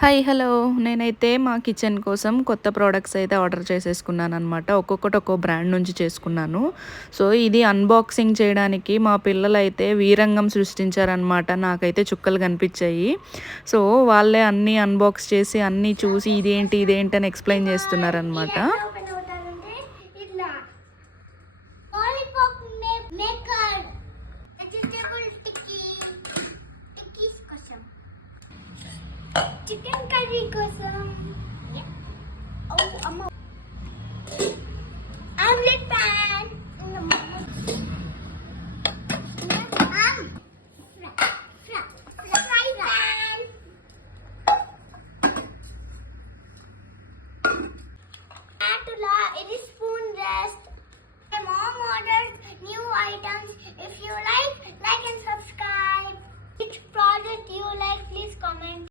Hi hello నేనైతే మా కిచెన్ కోసం కొత్త ప్రోడక్ట్స్ అయితే ఆర్డర్ చేసేసుకున్నాను అనమాట. ఒక్కొక్కటి ఒక్కో బ్రాండ్ నుంచి చేసుకున్నాను. సో ఇది అన్బాక్సింగ్ చేయడానికి మా పిల్లలైతే వీరంగం సృష్టించారనమాట. నాకైతే చుక్కలు కనిపించాయి. సో వాళ్ళే అన్నీ అన్బాక్స్ చేసి అన్నీ చూసి ఇదేంటి ఇదేంటి అని ఎక్స్ప్లెయిన్ చేస్తున్నారనమాట. చికెన్ కర్రీ కోసం అమ్మ